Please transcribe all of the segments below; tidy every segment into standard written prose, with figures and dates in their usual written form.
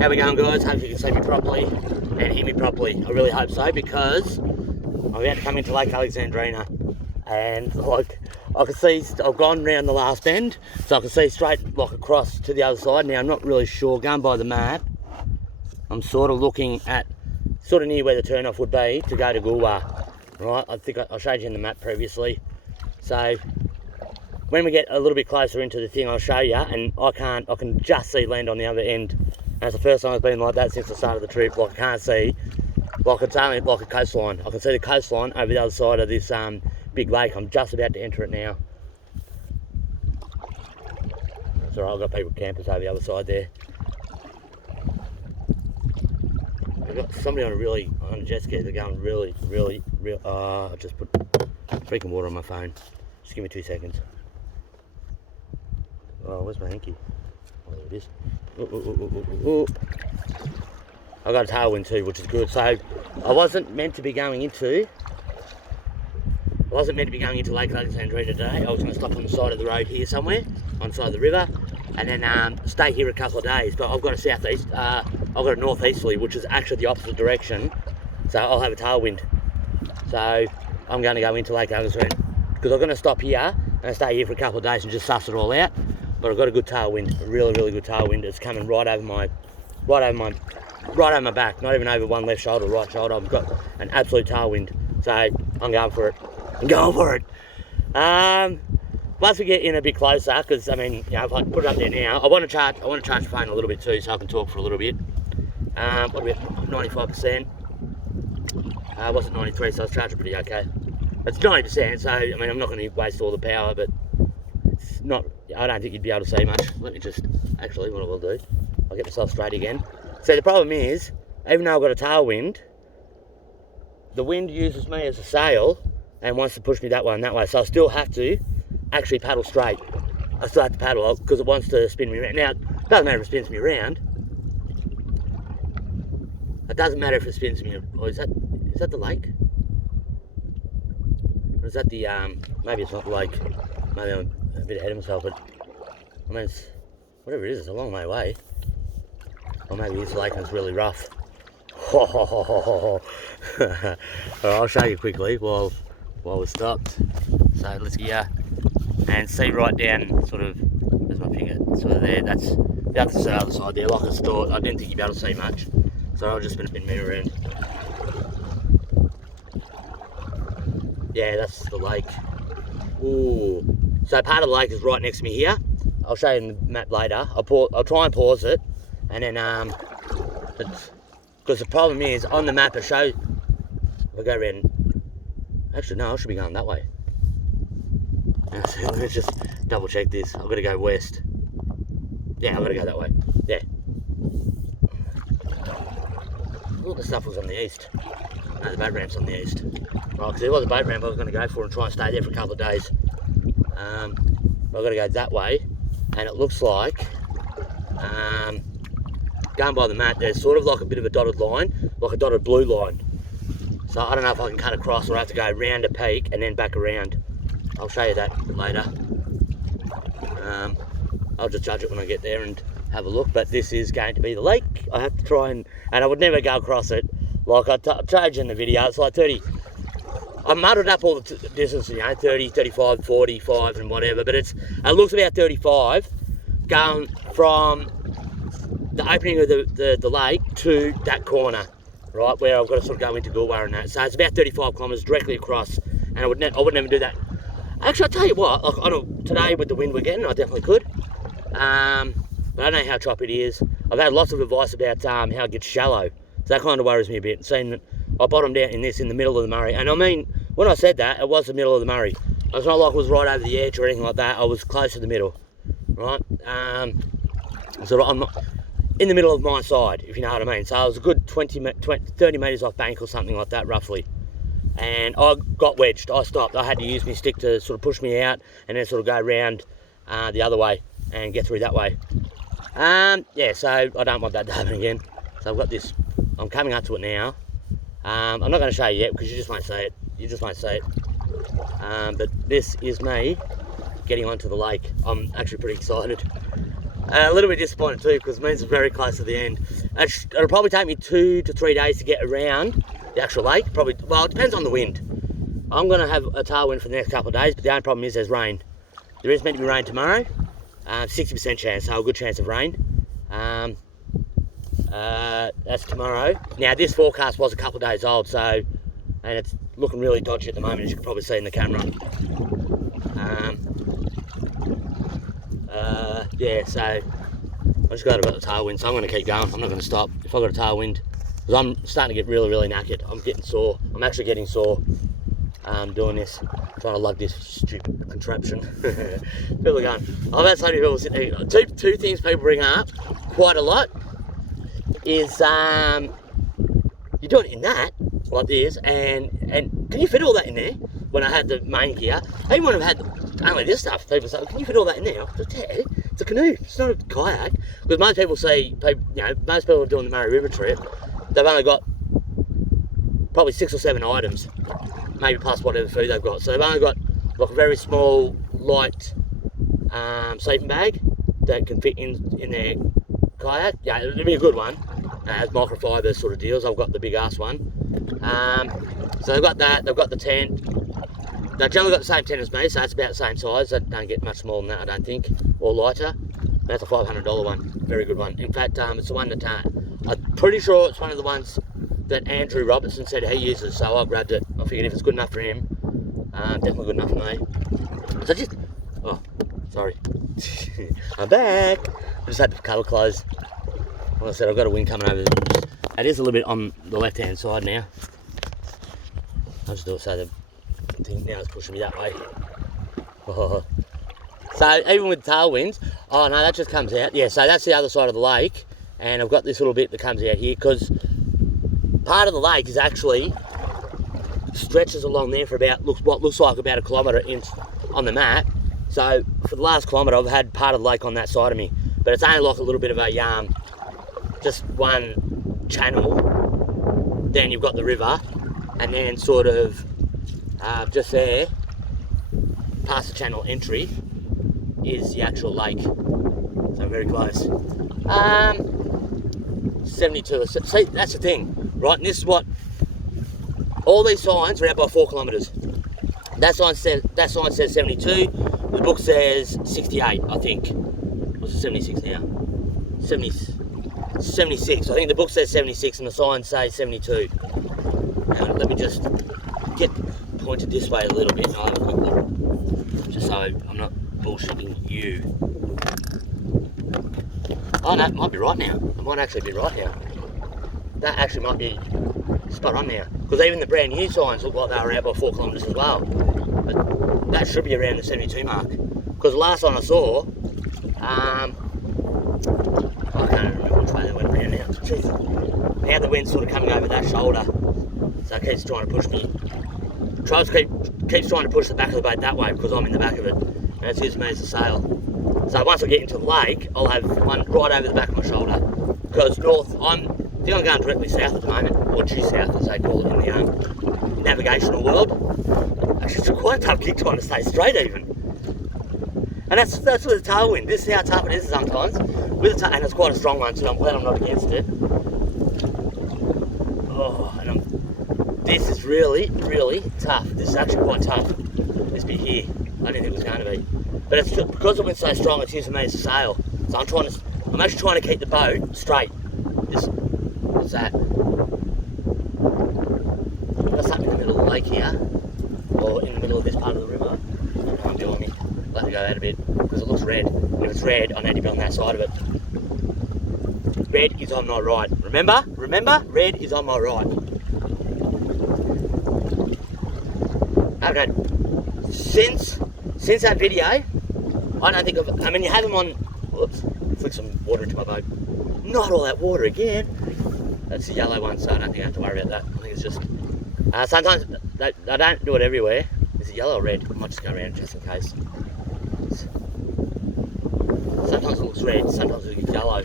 How we going, guys? Hope you can see me properly and hear me properly. I really hope so, because I'm about to come into Lake Alexandrina, and like I can see, I've gone round the last bend, so I can see straight like across to the other side. Now I'm not really sure, going by the map, I'm sort of looking at sort of near where the turnoff would be to go to Gulwa, right? I think I showed you in the map previously. So when we get a little bit closer into the thing, I'll show you, and I can just see land on the other end. And it's the first time it's been like that since the start of the trip. Like I can't see, like it's only like a coastline. I can see the coastline over the other side of this big lake. I'm just about to enter it now. That's alright, I've got people campers over the other side there. I've got somebody on a jet ski. They're going really. I just put freaking water on my phone. Just give me 2 seconds. Oh, where's my hanky? Oh, there it is. Ooh. I got a tailwind too, which is good. So I wasn't meant to be going into Lake Alexandrina today. I was going to stop on the side of the road here somewhere, on the side of the river, and then stay here a couple of days. But I've got a southeast, I've got a northeasterly, which is actually the opposite direction. So I'll have a tailwind. So I'm going to go into Lake Alexandrina because I'm going to stop here and stay here for a couple of days and just suss it all out. But I've got a good tailwind, a really good tailwind. It's coming right over my back, not even over one left shoulder, right shoulder. I've got an absolute tailwind, so I'm going for it. Once we get in a bit closer, because I mean, you know, if I put it up there now, I want to charge the phone a little bit too, so I can talk for a little bit. What about 95%? I wasn't 93, so I was charging pretty okay. It's 90%, so I mean, I'm not going to waste all the power, but it's not. I don't think you'd be able to see much. Let me just, actually, what I will do, I'll get myself straight again. So the problem is, even though I've got a tailwind, the wind uses me as a sail and wants to push me that way and that way. So I still have to actually paddle straight. I still have to paddle because it wants to spin me around. Now, it doesn't matter if it spins me around. It doesn't matter if it spins me. Or is that the lake? Or is that the maybe it's not the lake. Maybe I'm a bit ahead of myself, but I mean, it's, whatever it is, it's a long way away. Or maybe this lake is really rough. Alright, I'll show you quickly while we're stopped. So let's get here and see right down, sort of, there's my finger, sort of there, that's the other side there, like I thought. I didn't think you'd be able to see much, so I'll just spin me around. Yeah, that's the lake. Ooh. So part of the lake is right next to me here. I'll show you in the map later. I'll try and pause it, and then because the problem is on the map it shows. If I go around, actually no, I should be going that way. So let me just double check this. I've got to go west. Yeah, I've got to go that way. Yeah. All the stuff was on the east. No, the boat ramp's on the east. Right, because there was a boat ramp I was going to go for and try and stay there for a couple of days. But I've got to go that way, and it looks like, going by the map, there's sort of like a bit of a dotted line, like a dotted blue line. So I don't know if I can cut across or I have to go round a peak and then back around. I'll show you that later. I'll just judge it when I get there and have a look, but this is going to be the lake. I have to try and I would never go across it. Like I told you in the video, it's like 30, I muddled up all the distance, you know, 30, 35, 45 and whatever, but it looks about 35 going from the opening of the lake to that corner, right, where I've got to sort of go into Gulwa and that. So it's about 35 kilometres directly across, and I would never do that. Actually, I'll tell you what, like, today with the wind we're getting, I definitely could. But I don't know how choppy it is. I've had lots of advice about how it gets shallow. So that kind of worries me a bit, seeing that I bottomed out in the middle of the Murray. And I mean, when I said that, it was the middle of the Murray. It's not like it was right over the edge or anything like that. I was close to the middle, right? So I'm not in the middle of my side, if you know what I mean. So I was a good 30 metres off bank or something like that, roughly. And I got wedged. I stopped. I had to use my stick to sort of push me out and then sort of go around the other way and get through that way. Yeah, so I don't want that to happen again. So I've got this. I'm coming up to it now. I'm not going to show you yet because you just won't see it. You just won't see it. But this is me getting onto the lake. I'm actually pretty excited. A little bit disappointed too, because it means it's very close to the end. It'll probably take me 2 to 3 days to get around the actual lake. Probably, well, it depends on the wind. I'm going to have a tailwind for the next couple of days, but the only problem is there's rain. There is meant to be rain tomorrow, 60% chance, so a good chance of rain. That's tomorrow. Now, this forecast was a couple of days old, so, and it's looking really dodgy at the moment, as you can probably see in the camera. Yeah, so I just got the tailwind, so I'm going to keep going. I'm not going to stop if I've got a tailwind, because I'm starting to get really, really knackered. I'm getting sore. I'm actually getting sore doing this, trying to lug this stupid contraption. People are going, I've had so many people sitting there. Two things people bring up quite a lot is you're doing it in that, like this, and can you fit all that in there? When I had the main gear, I even would have had only this stuff. People say, can you fit all that in there? I said, yeah, it's a canoe, it's not a kayak. Because most people see, most people are doing the Murray River trip, they've only got probably 6 or 7 items, maybe plus whatever food they've got. So they've only got like a very small, light sleeping bag that can fit in their kayak. Yeah, it'll be a good one. It has microfiber sort of deals. I've got the big ass one. So they've got that, they've got the tent. They've generally got the same tent as me, so it's about the same size. They don't get much smaller than that, I don't think, or lighter. That's a $500 one, very good one. In fact, it's the one that, I'm pretty sure it's one of the ones that Andrew Robertson said he uses, so I grabbed it. I figured if it's good enough for him, definitely good enough for me. So just, oh, sorry. I'm back. I just had the cover closed. Like I said, I've got a wind coming over. It is a little bit on the left-hand side now. I'll just do it so the thing now is pushing me that way. Oh. So even with tailwinds, oh no, that just comes out. Yeah, so that's the other side of the lake, and I've got this little bit that comes out here, because part of the lake is actually stretches along there for about, what looks like about 1 kilometre on the map. So for the last kilometre, I've had part of the lake on that side of me, but it's only like a little bit of a just one channel. Then you've got the river, and then sort of just there, past the channel entry, is the actual lake. So very close. 72. See, that's the thing, right? And this is what all these signs are out by 4 kilometres. That sign says 72. The book says 68, I think. What's it, 76 now? 76. I think the book says 76 and the signs say 72. Now, let me just get pointed this way a little bit and I'll have a quick look, just so I'm not bullshitting you. Oh no, it might be right now. It might actually be right now. That actually might be spot on now, because even the brand new signs look like they were out by 4 kilometres as well. But that should be around the 72 mark, because the last one I saw, I can't remember which way they went around now. Jeez. Now the wind's sort of coming over that shoulder, so it keeps trying to push me. Keeps trying to push the back of the boat that way, because I'm in the back of it, and it's using me as a sail. So once I get into the lake, I'll have one right over the back of my shoulder, because north, I think I'm going directly south at the moment, or due south as they call it in the navigational world. Actually, it's quite a tough gig trying to stay straight even. And that's with the tailwind. This is how tough it is sometimes. With and it's quite a strong one too. I'm glad I'm not against it. Oh, and this is really, really tough. This is actually quite tough. This bit here, I didn't think it was going to be. But it's just, because it went so strong, it's using me as a sail. So I'm actually trying to keep the boat straight. What's that? That's something in the middle of the lake here, or in the middle of this part of the river. I'm doing me. Let it go out a bit, because it looks red. And if it's red, I need to be on that side of it. Red is on my right. Remember? Red is on my right. I haven't had, since that video, I don't think I mean, you have them on, whoops, flick some water into my boat. Not all that water again. That's the yellow one, so I don't think I have to worry about that. I think it's just, sometimes, I don't do it everywhere. Is it yellow or red? I might just go around just in case. Sometimes it looks red, sometimes it looks yellow. I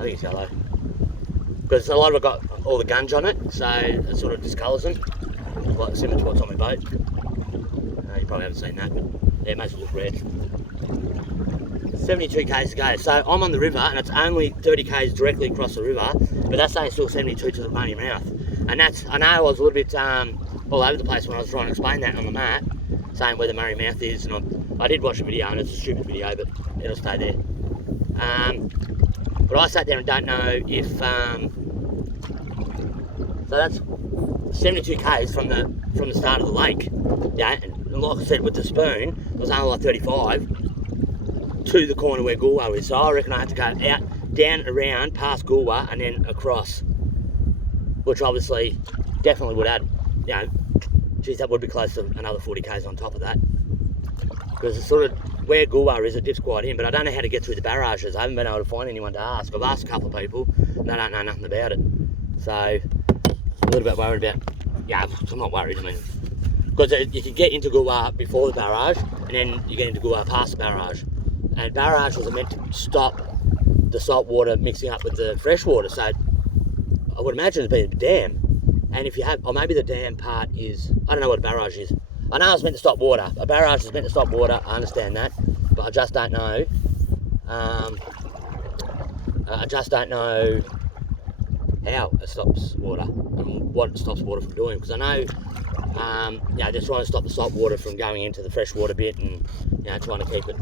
think it's yellow. Because a lot of it got all the gunge on it, so it sort of discolours them. Like similar to what's on my boat. You probably haven't seen that, but yeah, it makes it look red. 72 k's to go. So I'm on the river and it's only 30 k's directly across the river, but that's only still 72 to the Murray Mouth. And that's, I know I was a little bit all over the place when I was trying to explain that on the map, saying where the Murray Mouth is, and I did watch a video and it's a stupid video, but it'll stay there. But I sat there and don't know if, so that's 72 k's from the start of the lake. Yeah, and like I said, with the spoon, it was only like 35 to the corner where Goolwa is. So I reckon I have to go out, down, around, past Goolwa, and then across, which obviously definitely would add, you know, geez, that would be close to another 40 k's on top of that. Because it's sort of where Goolwa is, it dips quite in, but I don't know how to get through the barrages. I haven't been able to find anyone to ask. I've asked a couple of people, and they don't know nothing about it. So, a little bit worried about, yeah, I'm not worried, I mean, because you can get into Goolwa before the barrage, and then you get into Goolwa past the barrage. And barrages are meant to stop the salt water mixing up with the fresh water, so I would imagine it'd be a dam. And if you have, or maybe the dam part is, I don't know what a barrage is. I know it's meant to stop water. A barrage is meant to stop water, I understand that, but I just don't know. I just don't know how it stops water and what it stops water from doing. Because I know, you know, they're trying to stop the salt water from going into the freshwater bit, and you know, trying to keep the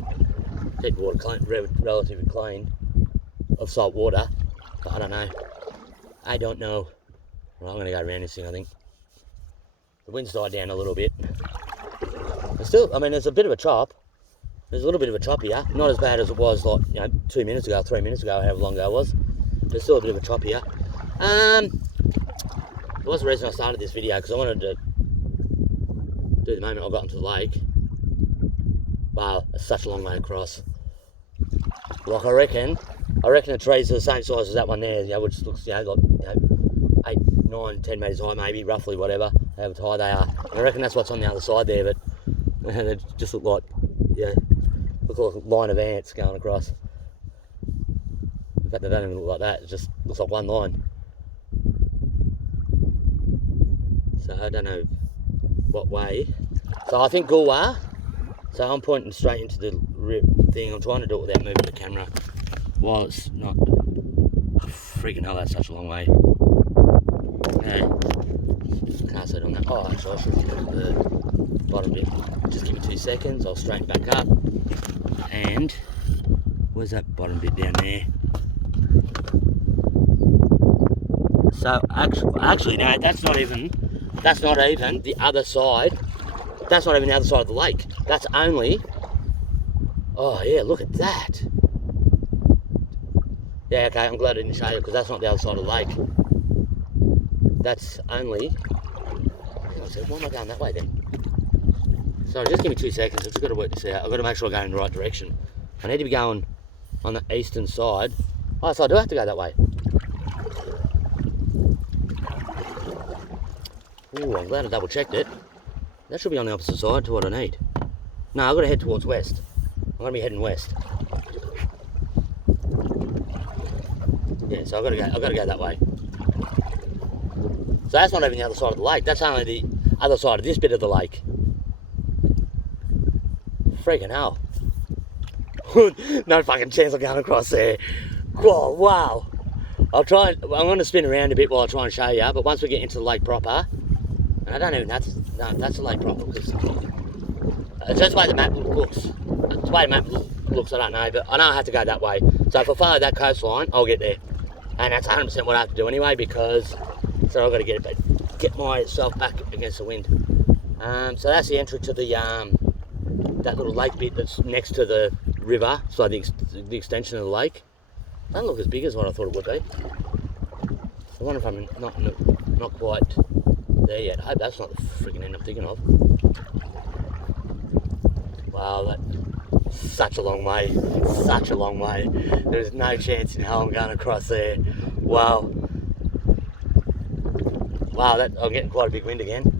water clean, relatively clean of salt water. But I don't know. I don't know. Well, I'm going to go around this thing, I think. The wind's died down a little bit. There's still, I mean, there's a bit of a chop. There's a little bit of a chop here. Not as bad as it was, like, you know, 2 minutes ago, 3 minutes ago, however long ago it was. There's still a bit of a chop here. There was the reason I started this video, because I wanted to do the moment I got into the lake. Wow, it's such a long way across. Like, I reckon the trees are the same size as that one there, you know, which looks, you know, like, you know, 8, 9, 10 metres high maybe, roughly, whatever, however high they are. And I reckon that's what's on the other side there, but they just look like, yeah, look like a line of ants going across. In fact, they don't even look like that, it just looks like one line. So I don't know what way. So I think Goolwa. So I'm pointing straight into the thing. I'm trying to do it without moving the camera. While it's not. Oh, freaking hell, that's such a long way. Okay. Can't see it on that. Oh, actually, I should get to the bottom bit. Just give me 2 seconds. I'll straighten back up. And where's that bottom bit down there? So actually, no, that's not even the other side. That's not even the other side of the lake. That's only, oh yeah, look at that. Yeah, okay, I'm glad I didn't show you, because that's not the other side of the lake. That's only, why am I going that way then? Sorry, just give me 2 seconds. I've just got to work this out. I've got to make sure I go in the right direction. I need to be going on the eastern side. Oh, so I do have to go that way. Ooh, I'm glad I double checked it. That should be on the opposite side to what I need. No, I've got to head towards west. I'm going to be heading west. Yeah, so I've got to go that way. So that's not even the other side of the lake. That's only the other side of this bit of the lake. Freaking hell. No fucking chance of going across there. Whoa, wow. I'm going to spin around a bit while I try and show you, but once we get into the lake proper, and I don't even, that's the lake proper, because it's just the way the map looks. It's the way the map looks, I don't know, but I know I have to go that way. So if I follow that coastline, I'll get there. And that's 100% what I have to do anyway, because, so I've got to get myself back against the wind. So that's the entry to the, that little lake bit that's next to the river, so the extension of the lake. Doesn't look as big as what I thought it would be. I wonder if I'm not quite there yet. I hope that's not the freaking end I'm thinking of. Wow, that's such a long way. Such a long way. There's no chance in hell I'm going across there. Wow. Wow, I'm getting quite a big wind again.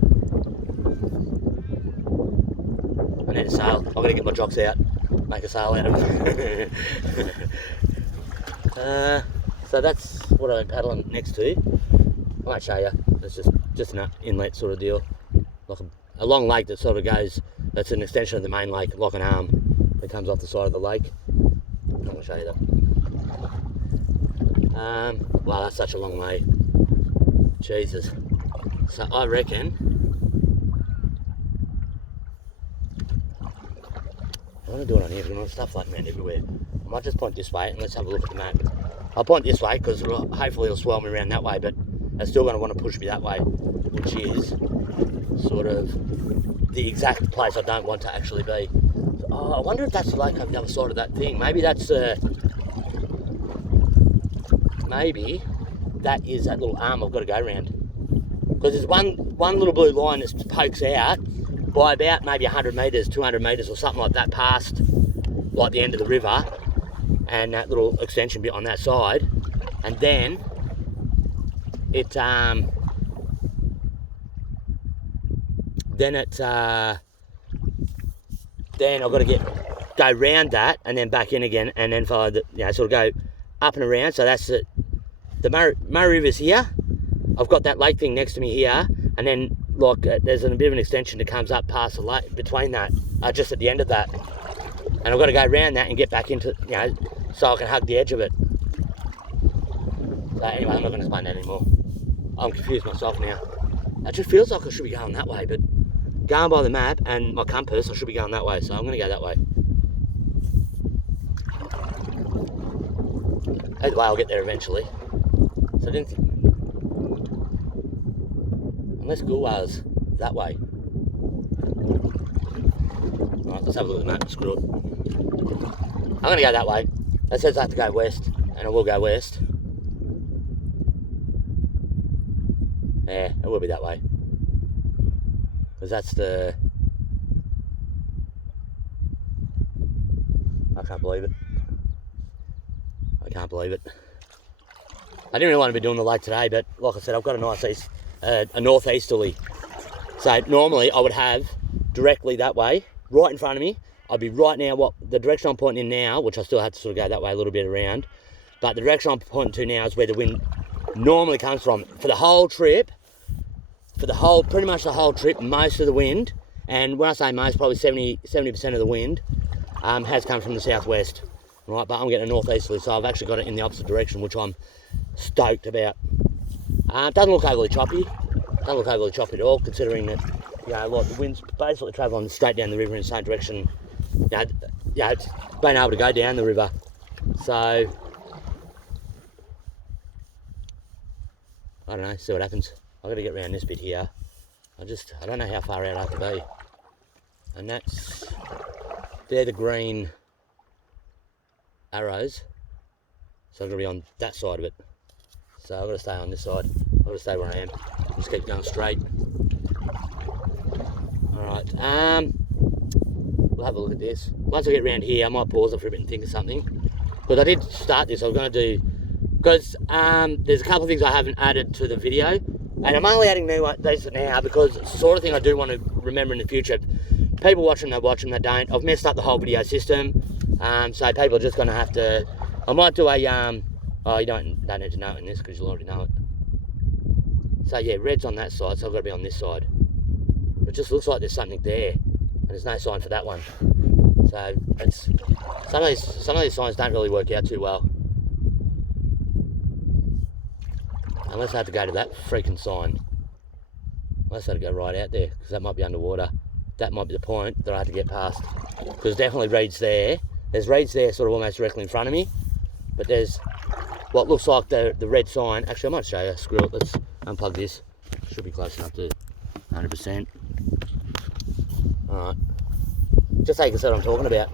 I need a sail. I'm going to get my jocks out. Make a sail out of it. So that's what I'm paddling next to. I might show you. It's just an inlet sort of deal, like a long lake that sort of goes. That's an extension of the main lake, like an arm that comes off the side of the lake. show you that. Wow, that's such a long way. Jesus. So I reckon I want to do it on here because stuff like around everywhere. I might just point this way and let's have a look at the map. I'll point this way because hopefully it'll swell me around that way, but it's still going to want to push me that way, which is sort of the exact place I don't want to actually be. So, I wonder if that's the lake on the other side of that thing. Maybe that's maybe that is that little arm I've got to go around. Because there's one little blue line that pokes out by about maybe 100 metres, 200 metres or something like that past like the end of the river, and that little extension bit on that side, and then it then I've got to go round that and then back in again and then follow the, sort of go up and around. So that's the Murray River's here. I've got that lake thing next to me here, and then like there's a bit of an extension that comes up past the lake between that, just at the end of that, and I've got to go around that and get back into, so I can hug the edge of it. So anyway, I'm not going to explain that anymore. I'm confused myself now. It just feels like I should be going that way, but going by the map and my compass, I should be going that way, so I'm going to go that way. Either way, I'll get there eventually. So I didn't think... Unless Gulwar's that way. Alright, let's have a look at the map. Screw it. I'm going to go that way. That says I have to go west, and I will go west. Yeah, it will be that way. Because that's the... I can't believe it. I can't believe it. I didn't really want to be doing the lake today, but like I said, I've got a nice east, a northeasterly. So normally I would have directly that way, right in front of me. I'd be right now, the direction I'm pointing in now, which I still have to sort of go that way a little bit around, but the direction I'm pointing to now is where the wind normally comes from. For the whole trip, pretty much the whole trip, most of the wind, and when I say most, probably 70% of the wind, has come from the southwest, right? But I'm getting a northeasterly, so I've actually got it in the opposite direction, which I'm stoked about. It doesn't look overly choppy. Doesn't look overly choppy at all, considering that, like the wind's basically travelling straight down the river in the same direction. It's been able to go down the river. So, I don't know, see what happens. I've got to get around this bit here. I don't know how far out I have to be. And they're the green arrows. So I've got to be on that side of it. So I've got to stay on this side. I've got to stay where I am. Just keep going straight. Alright, we'll have a look at this. Once I get around here, I might pause it for a bit and think of something. Because I did start this, I was going to do... Because there's a couple of things I haven't added to the video. And I'm only adding these now because it's the sort of thing I do want to remember in the future. People watch them, they watch them, they don't. I've messed up the whole video system. So people are just going to have to... I might do a... oh, you don't need to know it in this because you'll already know it. So yeah, red's on that side, so I've got to be on this side. But it just looks like there's something there. And there's no sign for that one. So it's... Some of these signs don't really work out too well. Unless I have to go to that freaking sign. Unless I have to go right out there, because that might be underwater. That might be the point that I have to get past. Because definitely reeds there. There's reeds there sort of almost directly in front of me. But there's what looks like the red sign. Actually, I might show you. Screw it. Let's unplug this. Should be close enough to 100%. Alright. Just so you can see what I'm talking about.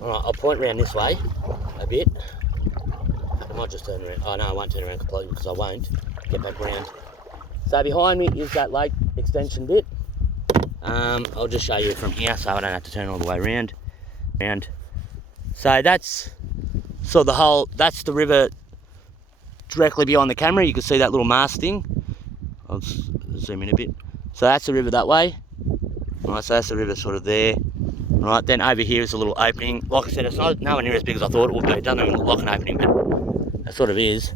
Alright, I'll point around this way a bit. I might just turn around. Oh no, I won't turn around completely because I won't get back around. So behind me is that lake extension bit. I'll just show you from here so I don't have to turn all the way around. So that's sort of that's the river directly behind the camera. You can see that little mast thing. I'll zoom in a bit. So that's the river that way. Alright, so that's the river sort of there. Right, then over here is a little opening. Like I said, it's nowhere near as big as I thought it would be. It doesn't even look like an opening, but it sort of is.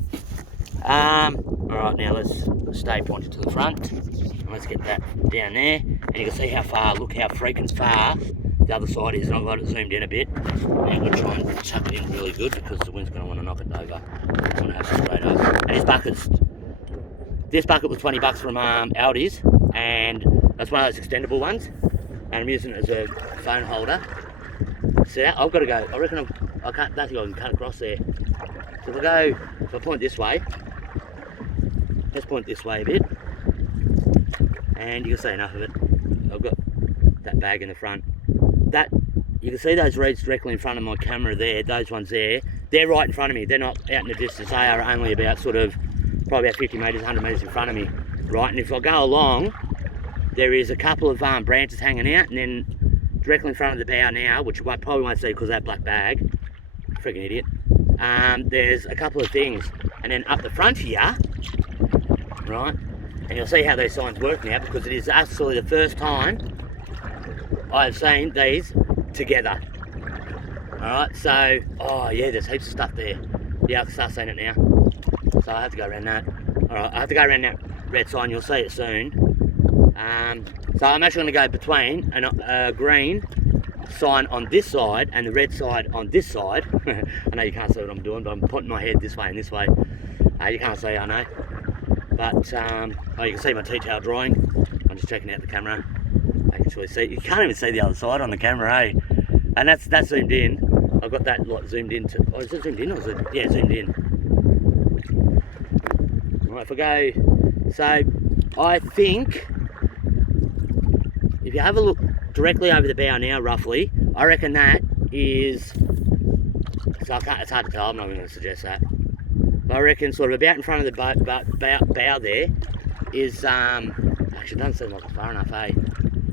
Alright, now let's stay pointed to the front. And let's get that down there. And you can see how far, look how freaking far the other side is, and I've got it zoomed in a bit. And I'm going to try and tuck it in really good because the wind's going to want to knock it over. It's going to have to straight over. And this bucket was 20 bucks from Aldi's, and that's one of those extendable ones. And I'm using it as a phone holder. See that? I've got to go. I reckon I can't. Don't think I can cut across there. So if I point this way, let's point this way a bit, and you can see enough of it. I've got that bag in the front. That you can see those reeds directly in front of my camera there. Those ones there, they're right in front of me. They're not out in the distance. They are only about probably about 50 metres, 100 metres in front of me, right? And if I go along, there is a couple of branches hanging out, and then directly in front of the bow now, which you probably won't see because of that black bag. Freaking idiot. There's a couple of things, and then up the front here, right, and you'll see how these signs work now, because it is absolutely the first time I've seen these together. Alright, so, oh yeah, there's heaps of stuff there. Yeah, I can start seeing it now. So I have to go around that. Alright, I have to go around that red sign, you'll see it soon. So I'm actually going to go between a green sign on this side and the red side on this side. I know you can't see what I'm doing, but I'm putting my head this way and this way. You can't see, I know. But oh, you can see my T-tail drawing. I'm just checking out the camera. I can actually see. You can't even see the other side on the camera, eh? And that's zoomed in. I've got that like zoomed in to. Oh, is it zoomed in or is it? Yeah, zoomed in. Right, if I go. So I think if you have a look directly over the bow now, roughly, I reckon that is. So it's hard to tell. I'm not even going to suggest that. But I reckon sort of about in front of the bow there is, actually it doesn't seem like it's far enough, eh?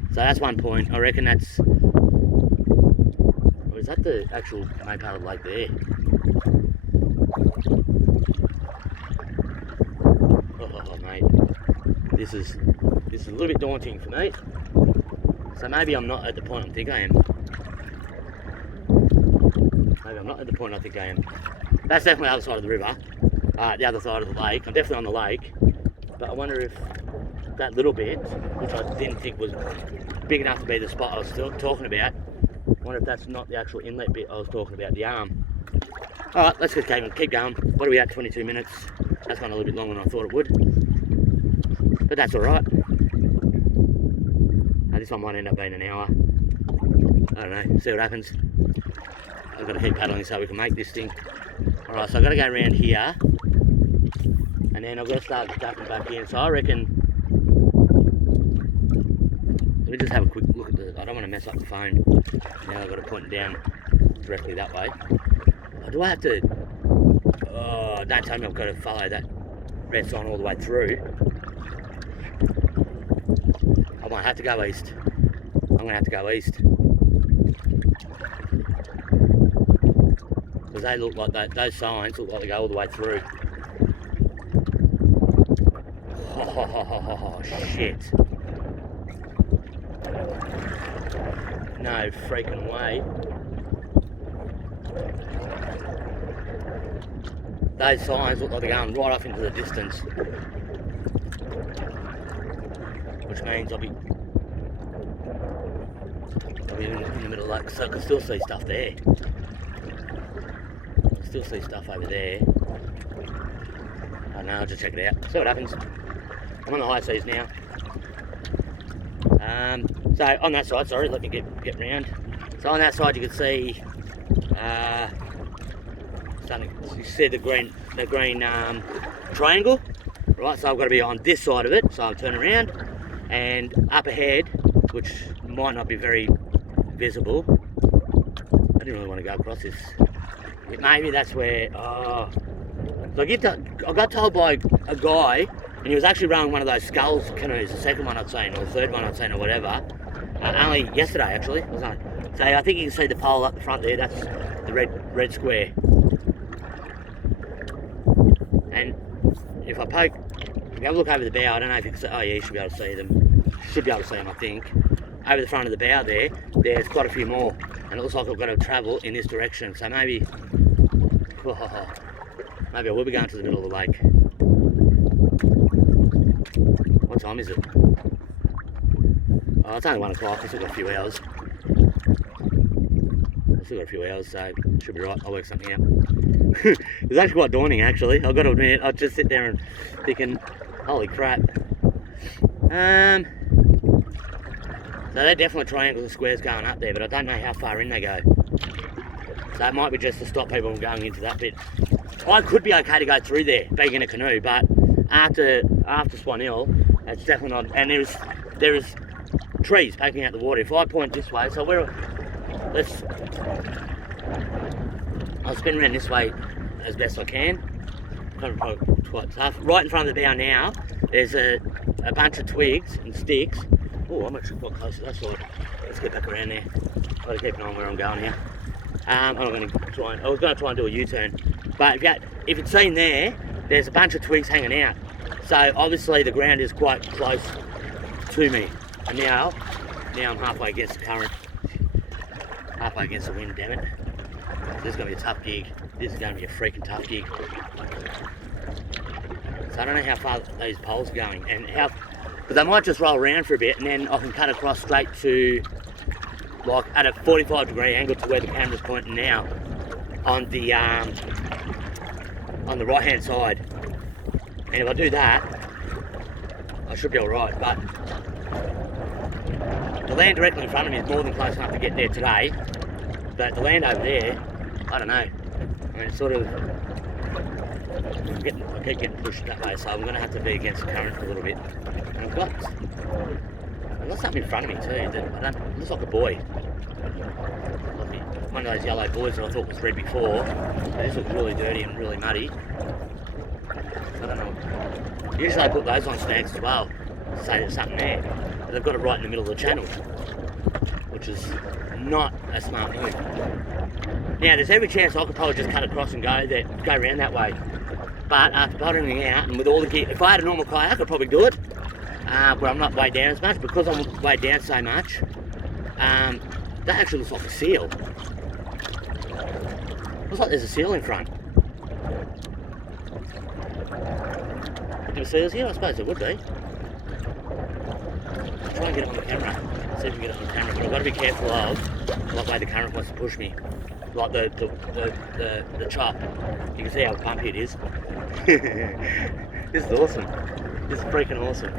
So that's one point. I reckon that's, or is that the actual main part of the lake there? Oh mate, this is a little bit daunting for me. So maybe I'm not at the point I think I am. Maybe I'm not at the point I think I am. That's definitely the other side of the river, the other side of the lake. I'm definitely on the lake, but I wonder if that little bit, which I didn't think was big enough to be the spot I was still talking about, I wonder if that's not the actual inlet bit I was talking about, the arm. Alright, let's just keep going. What are we at, 22 minutes? That's gone a little bit longer than I thought it would, but that's alright. This one might end up being an hour. I don't know, see what happens. I've got to keep paddling so we can make this thing. Alright, so I've got to go around here, and then I've got to start ducking back in. So I reckon, let me just have a quick look at the, I don't want to mess up the phone. Now I've got to point it down directly that way. Oh, do I have to, oh, don't tell me I've got to follow that red sign all the way through. I might have to go east. I'm going to have to go east. Because they look like those signs look like they go all the way through. Oh, shit. No freaking way. Those signs look like they're going right off into the distance. Which means I'll be in the middle of the lake, so I can still see stuff there. Still see stuff over there. I don't know, I'll just check it out. See what happens. I'm on the high seas now. So on that side, sorry, let me get round. So on that side you can see you see the green triangle. Right, so I've got to be on this side of it, so I'll turn around, and up ahead, which might not be very visible. I didn't really want to go across this. Maybe that's where, so I got told by a guy, and he was actually rowing one of those sculls canoes, the second one I'd seen, or the third one I'd seen, or whatever, only yesterday actually, wasn't it? So I think you can see the pole up the front there, that's the red square. And if I poke, if you have a look over the bow, I don't know if you can see, oh yeah, you should be able to see them. Should be able to see them, I think. Over the front of the bow there's quite a few more, and it looks like I've got to travel in this direction, so maybe I will be going to the middle of the lake. What time is it? Oh, it's only 1 o'clock, I've still got a few hours. still got a few hours, so should be right. I'll work something out. It's actually quite daunting, actually. I've got to admit, I just sit there and thinking, holy crap. So they're definitely triangles and squares going up there, but I don't know how far in they go. So it might be just to stop people from going into that bit. I could be okay to go through there, being in a canoe, but after Swan Hill, it's definitely not. And there is trees poking out the water. If I point this way, so I'll spin around this way as best I can. Kind of quite tough. Right in front of the bow now, there's a bunch of twigs and sticks. Oh, I'm actually quite close to that side. Let's get back around there. I've got to keep an eye on where I'm going here. I was going to try and do a U-turn, but if it's seen there's a bunch of twigs hanging out. So obviously the ground is quite close to me. And now I'm halfway against the current, halfway against the wind. Damn it! So this is going to be a tough gig. This is going to be a freaking tough gig. So I don't know how far these poles are going, and but they might just roll around for a bit, and then I can cut across straight to, like, at a 45-degree angle to where the camera's pointing now, on the right-hand side. And if I do that, I should be all right. But the land directly in front of me is more than close enough to get there today. But the land over there, I don't know. I mean, it's sort of, I keep getting pushed that way, so I'm going to have to be against the current a little bit. And I've got something in front of me too. That looks like a buoy. One of those yellow buoys that I thought was red before. This looks really dirty and really muddy. I don't know. Usually they put those on snags as well, to say there's something there. But they've got it right in the middle of the channel, which is not a smart move. Now, there's every chance I could probably just cut across and go around that way. But after bottoming out and with all the gear, if I had a normal kayak, I could probably do it. Where I'm not weighed down as much. Because I'm weighed down so much, that actually looks like a seal. Looks like there's a seal in front. Would there be seals here? I suppose there would be. I'll try and get it on the camera. See if we can get it on the camera. But I've got to be careful of what way the current wants to push me. Like the chop. You can see how bumpy it is. This is awesome. This is freaking awesome.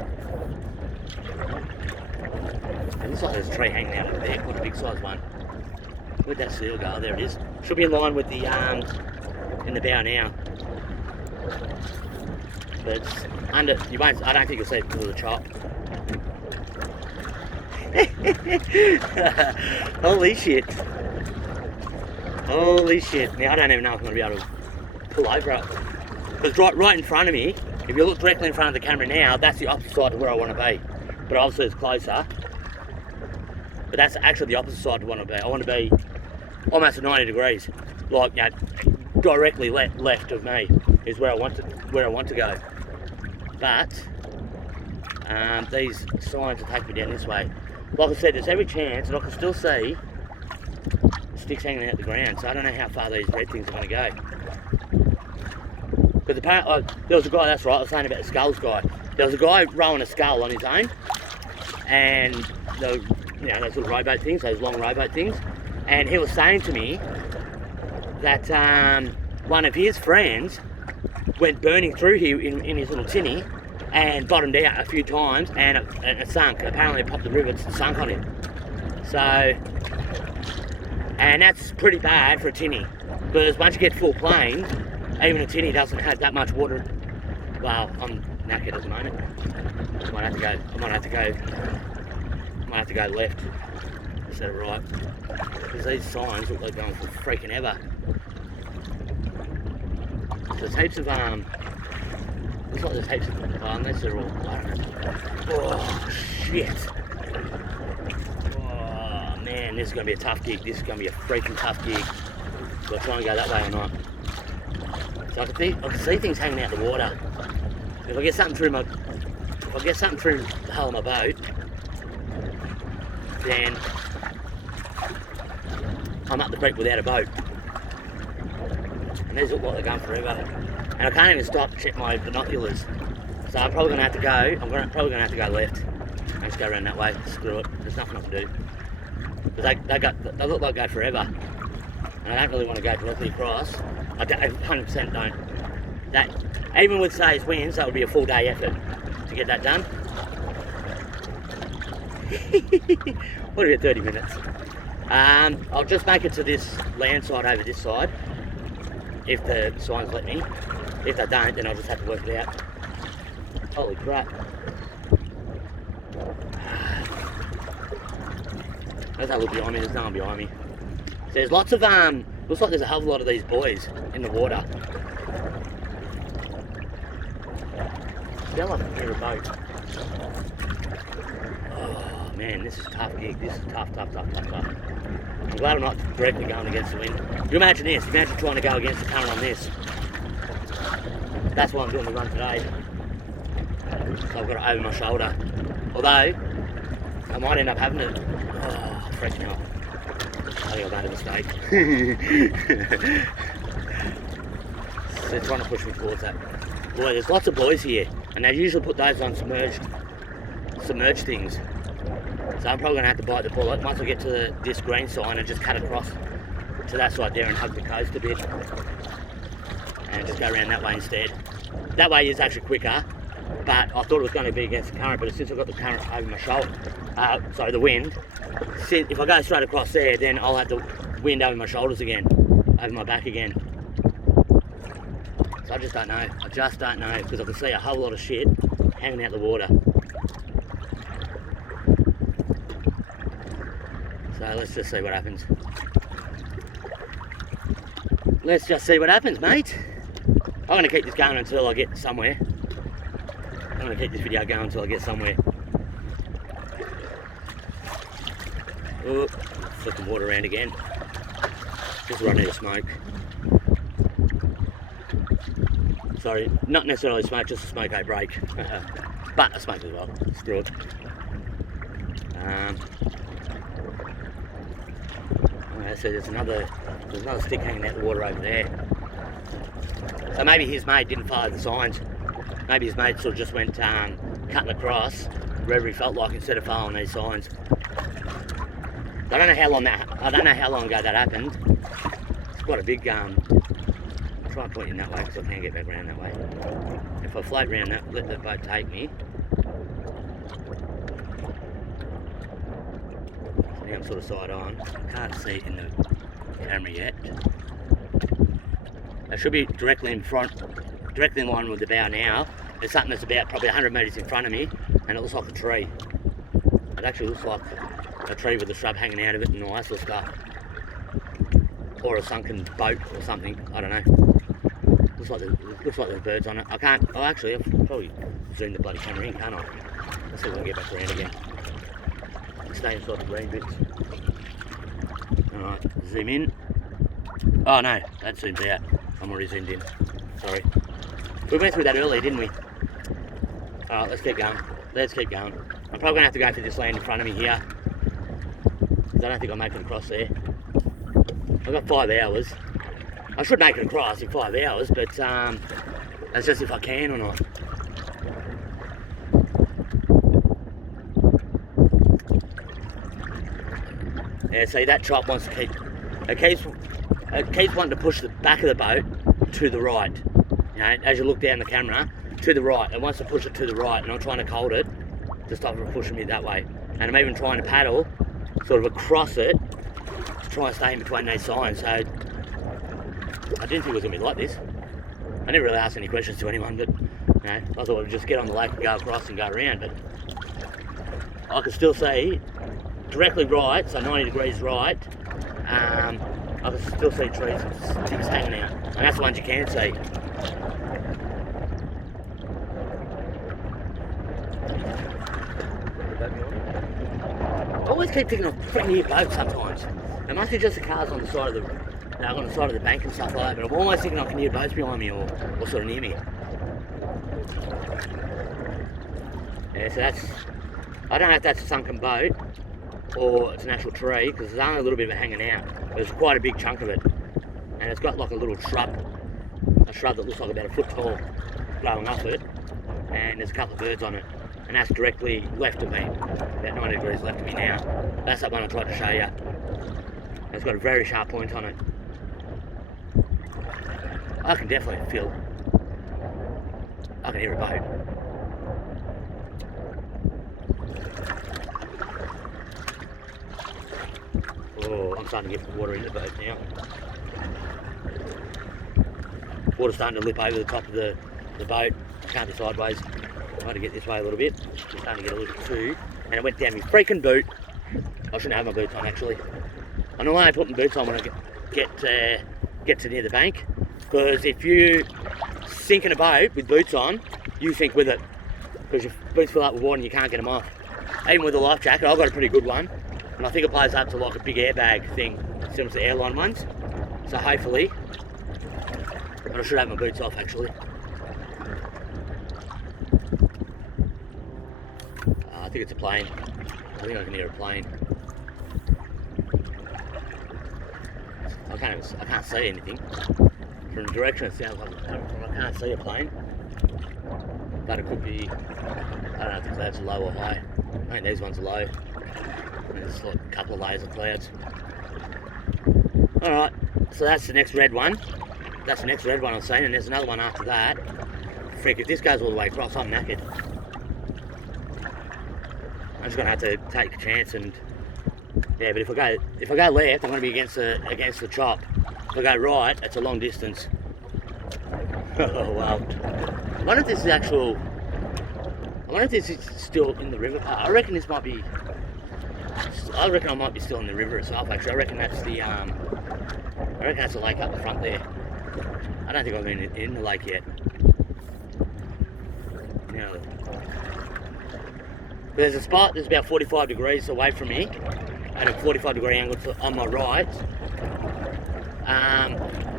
It looks like there's a tree hanging out over there, quite a big size one. Where'd that seal go? There it is. Should be in line with the in the bow now. But it's under, I don't think you'll see it because of the chop. Holy shit. Holy shit. Now I don't even know if I'm going to be able to pull over it. Because right in front of me, if you look directly in front of the camera now, that's the opposite side of where I want to be. But obviously it's closer. But that's actually the opposite side to want to be. I want to be almost at 90 degrees. Like, you know, directly left of me is where I want to go. But these signs will take me down this way. Like I said, there's every chance that I can still see sticks hanging out the ground, so I don't know how far these red things are going to go. Because apparently, there was a guy, that's right, I was saying about the skulls guy. There was a guy rowing a skull on his own, and those little rowboat things, those long rowboat things, and he was saying to me that one of his friends went burning through here in his little tinny and bottomed out a few times, and it sunk. Apparently it popped the rivets and sunk on him. So, and that's pretty bad for a tinny, because once you get full plane, even a tinny doesn't have that much water. Well, I'm knackered at the moment. I might have to go left instead of right, because these signs look like they're going for freaking ever. So there's heaps of looks like there's heaps of unless they're all, I don't know. Oh shit. Oh man, this is gonna be a tough gig. This is gonna be a freaking tough gig. Do I try and go that way or not? So I can see things hanging out the water. If I get something through the hull of my boat, then I'm up the creek without a boat. And these look like they're going forever. And I can't even stop to check my binoculars. So I'm probably gonna have to go. Probably gonna have to go left. I'll just go around that way. Screw it. There's nothing I can do. Because they look like they go forever. and I don't really want to go directly across. I 100% don't. That, even with today's winds, that would be a full day effort to get that done. What do we get, 30 minutes? I'll just make it to this land side over this side, if the signs let me. If they don't, then I'll just have to work it out. Holy crap. There's that look behind me, there's no one behind me. So there's lots of, looks like there's a hell of a lot of these buoys in the water. Feel like I can hear a boat. Oh man, this is a tough gig. This is tough. I'm glad I'm not directly going against the wind. You imagine this, imagine trying to go against the current on this. That's why I'm doing the run today. So I've got it over my shoulder. Although, I might end up having it. Oh, freaking hell. I think I've made a mistake. They're trying to push me towards that. Boy, there's lots of buoys here, and they usually put those on submerged things. So I'm probably going to have to bite the bullet once I get to this green sign and just cut across to that side there and hug the coast a bit. And just go around that way instead. That way is actually quicker, but I thought it was going to be against the current, but since I've got the current over my shoulder, the wind, if I go straight across there, then I'll have the wind over my shoulders again, over my back again. So I just don't know. I just don't know, because I can see a whole lot of shit hanging out the water. So let's just see what happens. Let's just see what happens, mate. I'm going to keep this going until I get somewhere. I'm going to keep this video going until I get somewhere. Oh, flip the water around again. Just run out of smoke. Sorry, not necessarily smoke, just a smoke break. But a smoke as well. Screw it. So there's another stick hanging out the water over there. So maybe his mate didn't follow the signs. Maybe his mate sort of just went cutting across wherever he felt like instead of following these signs. I don't know how long ago that happened. It's quite a big I'll try and point you in that way because I can't get back around that way. If I float around that, let the boat take me. So now I'm sort of side on. I can't see it in the camera yet. I should be directly in line with the bow now. There's something that's about probably 100 metres in front of me, and it looks like a tree. It actually looks like a tree with a shrub hanging out of it and all that sort of stuff. Or a sunken boat or something, I don't know. Looks like there's birds on it. I can't, actually, I've probably zoomed the bloody camera in, can't I? Let's see if I can get back around again. Stay inside the green bits. Alright, zoom in. Oh no, that zooms out. I'm already zoomed in. Sorry. We went through that earlier, didn't we? Alright, let's keep going. Let's keep going. I'm probably going to have to go for this land in front of me here. Because I don't think I'll make it across there. I've got 5 hours. I should make it across in 5 hours, but that's just if I can or not. Yeah, see, that chop wants to keep... It keeps wanting to push the back of the boat to the right. You know, as you look down the camera, to the right. It wants to push it to the right, and I'm trying to hold it to stop it from pushing me that way. And I'm even trying to paddle sort of across it to try and stay in between those signs. So I didn't think it was going to be like this. I never really asked any questions to anyone, but you know, I thought I'd just get on the lake and go across and go around. But I could still see directly right, so 90 degrees right, I can still see trees and sticks hanging out. And that's the ones you can see. I always keep thinking of freaking near boats sometimes. It must be just the cars on the side of the bank and stuff like that, but I'm always thinking I can hear boats behind me or sort of near me. Yeah, so that's, I don't know if that's a sunken boat or it's an actual tree, because there's only a little bit of it hanging out. But there's quite a big chunk of it. And it's got like a little shrub. A shrub that looks like about a foot tall growing off it. And there's a couple of birds on it. And that's directly left of me. About 90 degrees left of me now. That's that one I tried to show you. It's got a very sharp point on it. I can definitely feel, I can hear a boat. Oh, I'm starting to get water in the boat now. Water's starting to lip over the top of the boat. Can't be sideways. I'm going to get this way a little bit. It's starting to get a little bit too. And it went down my freaking boot. I shouldn't have my boots on actually. I normally put my boots on when I get to near the bank. Because if you sink in a boat with boots on, you sink with it. Because your boots fill up with water and you can't get them off. Even with a life jacket, I've got a pretty good one. And I think it plays up to like a big airbag thing, similar to the airline ones. So hopefully, but I should have my boots off actually. I think it's a plane. I think I can hear a plane. I can't see anything. From the direction it sounds like I can't see a plane. But it could be, I don't know if the clouds are low or high. I think these ones are low. There's like a couple of layers of clouds. Alright, so that's the next red one. That's the next red one I've seen, and there's another one after that. Freak, if this goes all the way across, I'm knackered. I'm just gonna have to take a chance and yeah, but if I go left, I'm gonna be against the chop. If I go right, it's a long distance. Oh wow. I wonder if this is actual. I wonder if this is still in the river part. I reckon this might be. I reckon I might be still in the river itself. Actually, I reckon that's the. I reckon that's the lake up the front there. I don't think I've been in the lake yet. No. There's a spot that's about 45 degrees away from me, at a 45-degree angle on my right.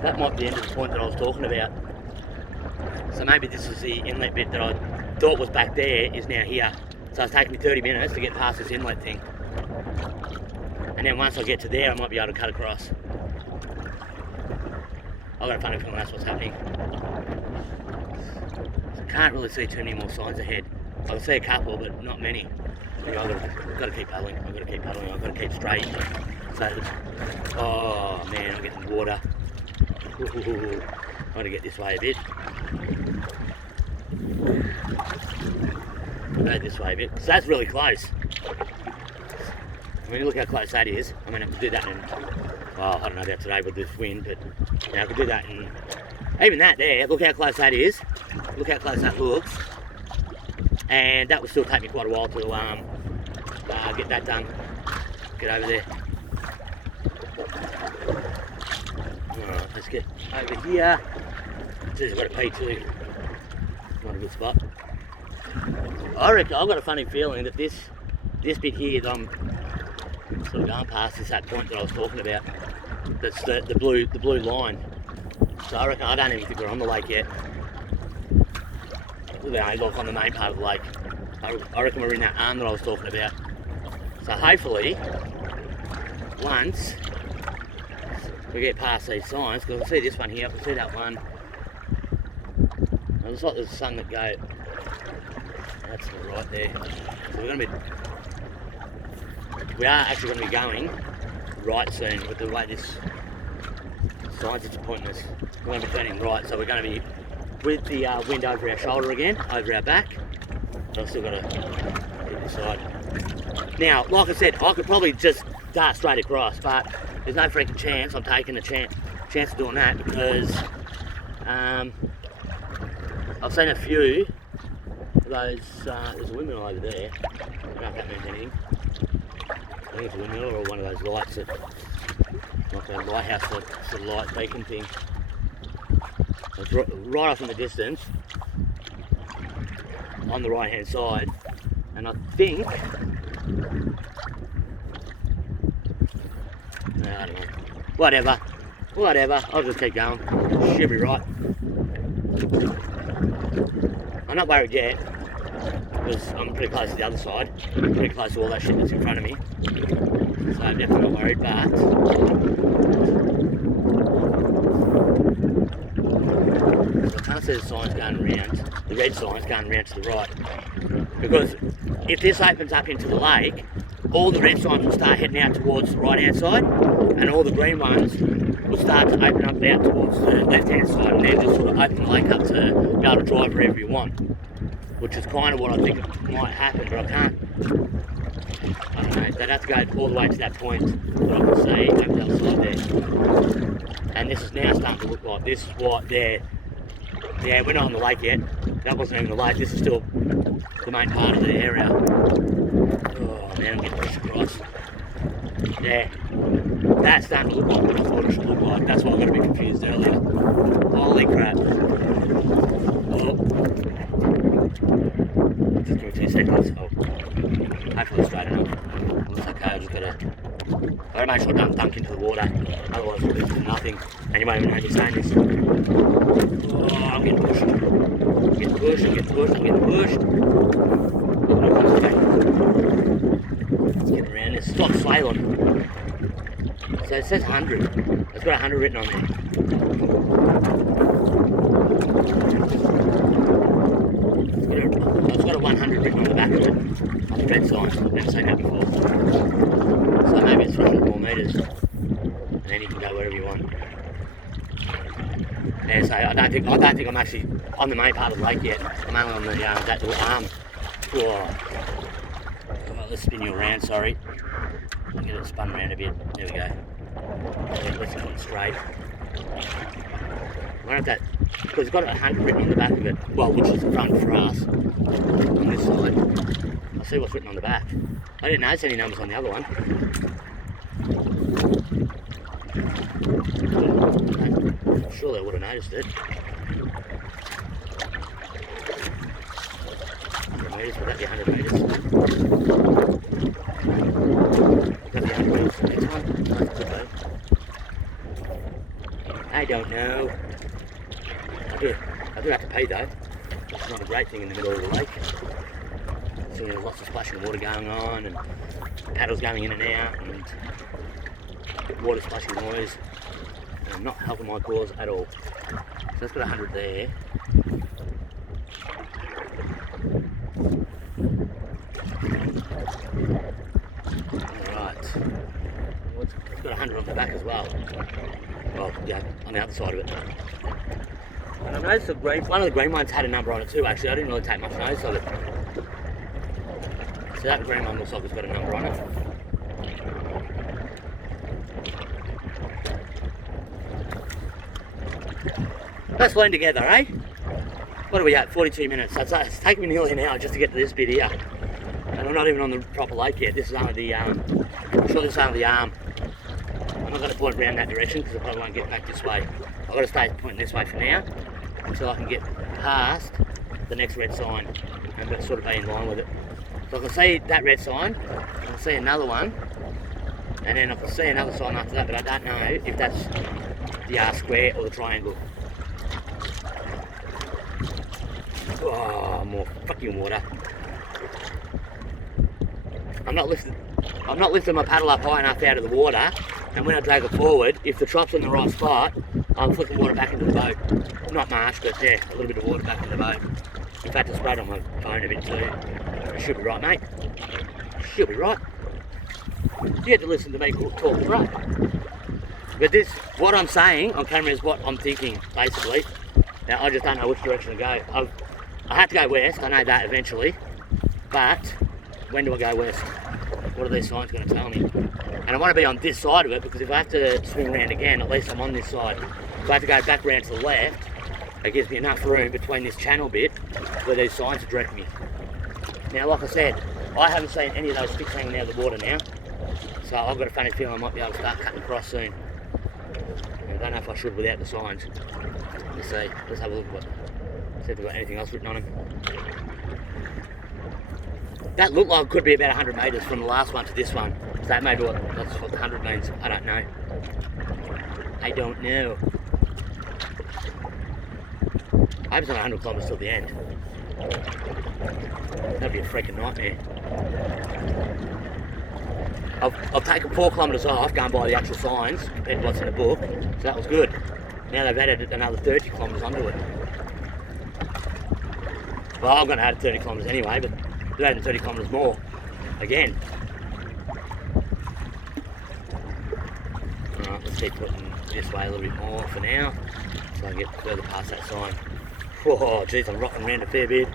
That might be the end of the point that I was talking about. So maybe this is the inlet bit that I thought was back there is now here. So it's taking me 30 minutes to get past this inlet thing. And then once I get to there, I might be able to cut across. I've got a funny feeling that's what's happening. So I can't really see too many more signs ahead. I can see a couple, but not many. Yeah, I've got to keep paddling. I've got to keep paddling. I've got to keep straight. So, oh man, I'm getting water. I've got to get this way a bit. Go this way a bit. So that's really close. I mean, look how close that is. I mean, I could do that in, well, I don't know about today with this wind, but yeah, I could do that in, even that there, look how close that is. Look how close that looks. And that would still take me quite a while to get that done. Get over there. Alright, let's get over here. Geez, I've got to pee too. Not a good spot. I reckon I've got a funny feeling that this bit here that I'm sort of going past is that point that I was talking about. That's the blue line. So I reckon I don't even think we're on the lake yet. We're only look on the main part of the lake. I reckon we're in that arm that I was talking about. So hopefully, once we get past these signs, because I can see this one here, I can see that one. It looks like there's some that go, that's to the right there. So we are actually going to be going right soon with the way this signs is pointing us. We're going to be turning right, so we're going to be with the wind over our shoulder again, over our back. But I've still got to get this side. Now, like I said, I could probably just dart straight across, but there's no freaking chance I'm taking a chance of doing that because I've seen a few of those, there's a windmill over there. I don't know if that means anything. I think it's a windmill or one of those lights that, like a lighthouse sort of light beacon thing. It's right off in the distance, on the right hand side, and I think, I don't know, whatever, I'll just keep going, she'll be right. I'm not worried yet, because I'm pretty close to the other side, pretty close to all that shit that's in front of me, so I'm definitely not worried, I can't see the signs going around, the red signs going around to the right. Because if this opens up into the lake, all the red signs will start heading out towards the right hand side, and all the green ones will start to open up out towards the left-hand side, and then just sort of open the lake up to be able to drive wherever you want, which is kind of what I think might happen, but I can't. I don't know, they'd have to go all the way to that point that I can see over the other side there. And this is now starting to look like this is what they're. Yeah, we're not on the lake yet. That wasn't even the lake. This is still the main part of the area. Oh man, I'm getting pushed across. Yeah, that's starting to look like what I thought it should look like. That's why I got a bit confused earlier. Holy crap. Oh. Just give me 2 seconds. Oh. Hopefully it's straight enough. It's okay, I just gotta make sure I don't dunk into the water. Otherwise it'll be for nothing. And you won't even know me saying this. Oh, I'm getting pushed. I'm getting pushed. It's getting around this. Stop flailing. So it says 100. It's got 100 written on there. It's got a 100 written on the back of it. On the red sign. I've never seen that before. So maybe it's 100 more metres. And then you can go wherever you want. Yeah, so I don't think I'm actually on the main part of the lake yet. I'm only on the that little arm. Whoa. Oh, let's spin you around, sorry. I'll get it spun around a bit. There we go. Yeah, let's get it straight. I wonder if that, because it's got 100 written on the back of it. Well, which is the front for us. On this side. I'll see what's written on the back. I didn't notice any numbers on the other one. I'm sure they would have noticed it. 100 metres, would that be 100 metres? Would that be 100 metres the next one? No, it could be. I don't know. I do have to pee though. It's not a great thing in the middle of the lake. So there's lots of splashing water going on and paddles going in and out and water splashing noise. And not helping my cause at all. So that's got 100 there. Alright. It's got 100 on the back as well. Well, yeah, on the other side of it. And I noticed one of the green ones had a number on it too, actually. I didn't really take much notice of it. So that green one looks like it's got a number on it. Let's learn together, eh? What are we at? 42 minutes. It's taken me nearly an hour just to get to this bit here. And I'm not even on the proper lake yet. This is only the, I'm sure this is only the arm. I'm not going to point around that direction because I probably won't get back this way. I've got to stay pointing this way for now until I can get past the next red sign and sort of be in line with it. So I can see that red sign, I can see another one, and then I can see another sign after that, but I don't know if that's the R square or the triangle. Oh, more fucking water. I'm not lifting my paddle up high enough out of the water, and when I drag it forward, if the trop's in the right spot, I'm flicking water back into the boat. Not much, but yeah, a little bit of water back in the boat. In fact, I sprayed on my phone a bit too. Should be right, mate. Should be right. You had to listen to me talk right. But this, what I'm saying on camera is what I'm thinking, basically. Now, I just don't know which direction to go. I have to go west, I know that eventually. But, when do I go west? What are these signs going to tell me? And I want to be on this side of it, because if I have to swing around again, at least I'm on this side. If I have to go back around to the left, it gives me enough room between this channel bit where these signs are directing me. Now, like I said, I haven't seen any of those sticks hanging out of the water now. So I've got a funny feeling I might be able to start cutting across soon. I don't know if I should without the signs. Let's see. Let's have a look at see if we've got anything else written on them. That looked like it could be about 100 metres from the last one to this one. So that may be that's what the 100 means. I don't know. I don't know. I hope it's not 100 kilometres till the end. That'd be a freaking nightmare. I've taken 4 kilometres off going by the actual signs compared to what's in the book, so that was good. Now they've added another 30 kilometres onto it. Well, I'm going to add 30 kilometres anyway, but they're adding 30 kilometres more again. Alright, let's keep putting this way a little bit more for now, so I can get further past that sign. Whoa, geez, I'm rocking around a fair bit.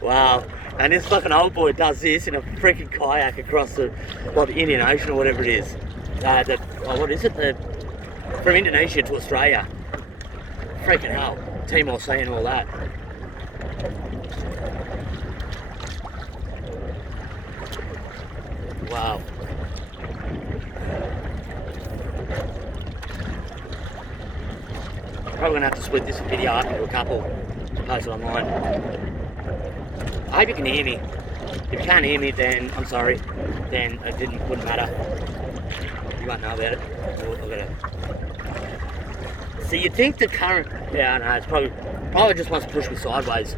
Wow, and this fucking old boy does this in a freaking kayak across the Indian Ocean or whatever it is. What is it? From Indonesia to Australia. Freaking hell, Timor Sea and all that. Wow. Probably gonna have to split this video up into a couple to post it online. I hope you can hear me. If you can't hear me, then I'm sorry. Then it wouldn't matter. You won't know about it. So you think the current? Yeah, no, it's probably just wants to push me sideways.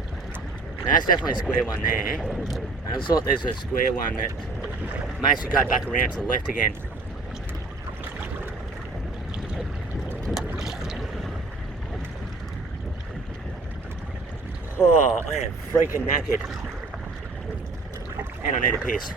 And that's definitely a square one there. And I just thought there's a square one that makes it go back around to the left again. Oh, I am freaking knackered. And I need a piss.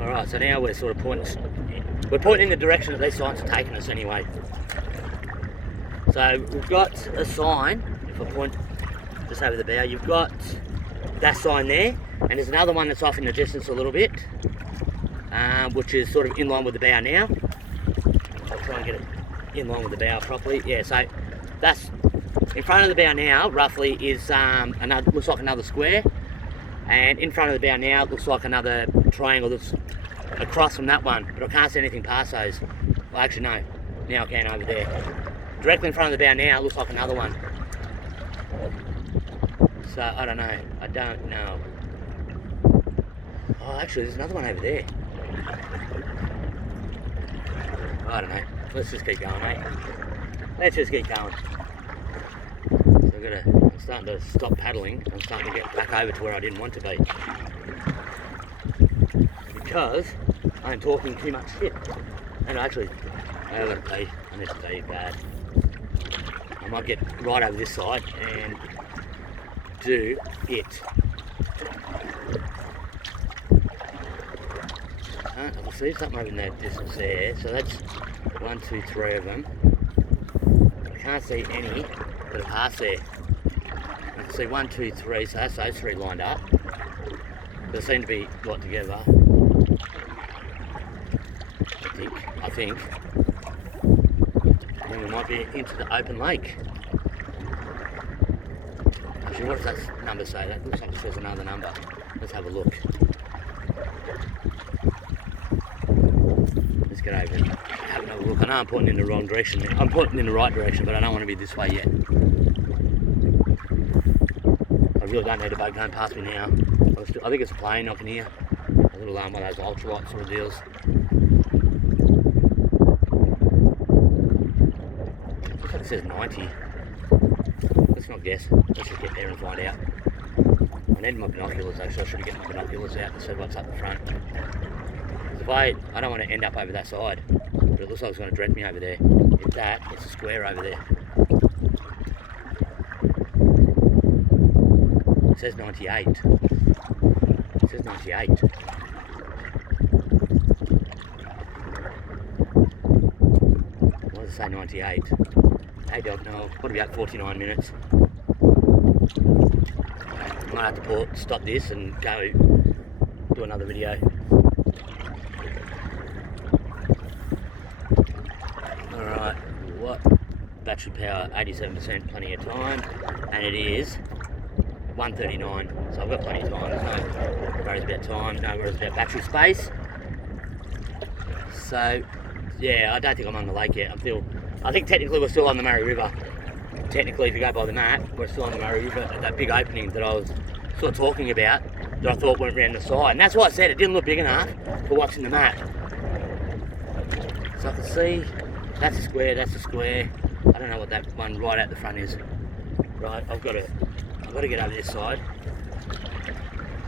Alright, so now we're sort of pointing in the direction that these signs are taking us anyway. So we've got a sign, if I point just over the bow, you've got that sign there, and there's another one that's off in the distance a little bit, which is sort of in line with the bow now. I'll try and get it in line with the bow properly. Yeah, so that's in front of the bow now, roughly, is looks like another square, and in front of the bow now it looks like another triangle that's across from that one, but I can't see anything past those. Well, actually no, now I can over there. Directly in front of the bow now it looks like another one. So I don't know, I don't know. Oh, actually there's another one over there. I don't know, let's just keep going, mate. Let's just keep going. So I'm starting to stop paddling. I'm starting to get back over to where I didn't want to be. Because I'm talking too much shit. And actually, I gotta pee. I need to pee bad. I might get right over this side and do it. I can see something over in that distance there. So that's 1, 2, 3 of them. I can't see any that are past there. I can see 1, 2, 3. So that's those 3 lined up. They seem to be got together. I think. And then we might be into the open lake. Actually, what does that number say? That looks like it says another number. Let's have a look. Let's get over and have another look. I know I'm pointing in the wrong direction now. I'm pointing in the right direction, but I don't want to be this way yet. I really don't need a boat going past me now. I think it's a plane I can hear. A little one of those ultralight sort of deals. Looks like it says 90. Let's not guess. Let's just get there and find out. I need my binoculars though, so I should get my binoculars out to see what's up the front. If I don't want to end up over that side, but it looks like it's going to direct me over there. If that, it's a square over there. It says 98. It says 98. What does it say 98? I don't know. What about 49 minutes? I might have to stop this and go do another video. Alright, what? Battery power 87%, plenty of time, and it is 1:39, so I've got plenty of time. There's no worries about time, no worries about battery space. So yeah, I don't think I'm on the lake yet. I think technically we're still on the Murray River. Technically, if you go by the map, we're still on the Murray River at that big opening that I was sort of talking about. that I thought went round the side. And that's why I said it didn't look big enough for watching the map. So I can see that's a square, that's a square. I don't know what that one right out the front is. Right, I've got to get over this side.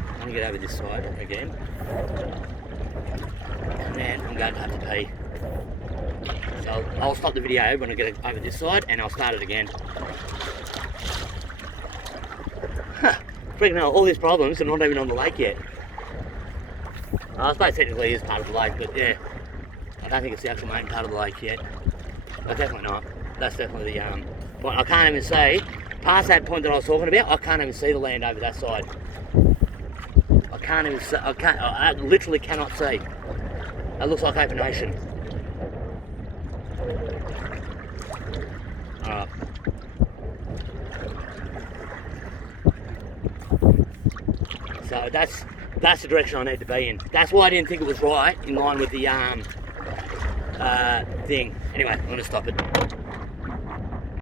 I'm going to get over this side again. And then I'm going to have to pee. So I'll stop the video when I get over this side and I'll start it again. Freaking hell, all these problems are not even on the lake yet. I suppose technically it is part of the lake, but yeah. I don't think it's the actual main part of the lake yet. But definitely not. That's definitely the point. I can't even see, past that point that I was talking about, I can't even see the land over that side. I can't even see, I literally cannot see. It looks like open ocean. Alright. So that's the direction I need to be in. That's why I didn't think it was right, in line with the thing. Anyway, I'm going to stop it.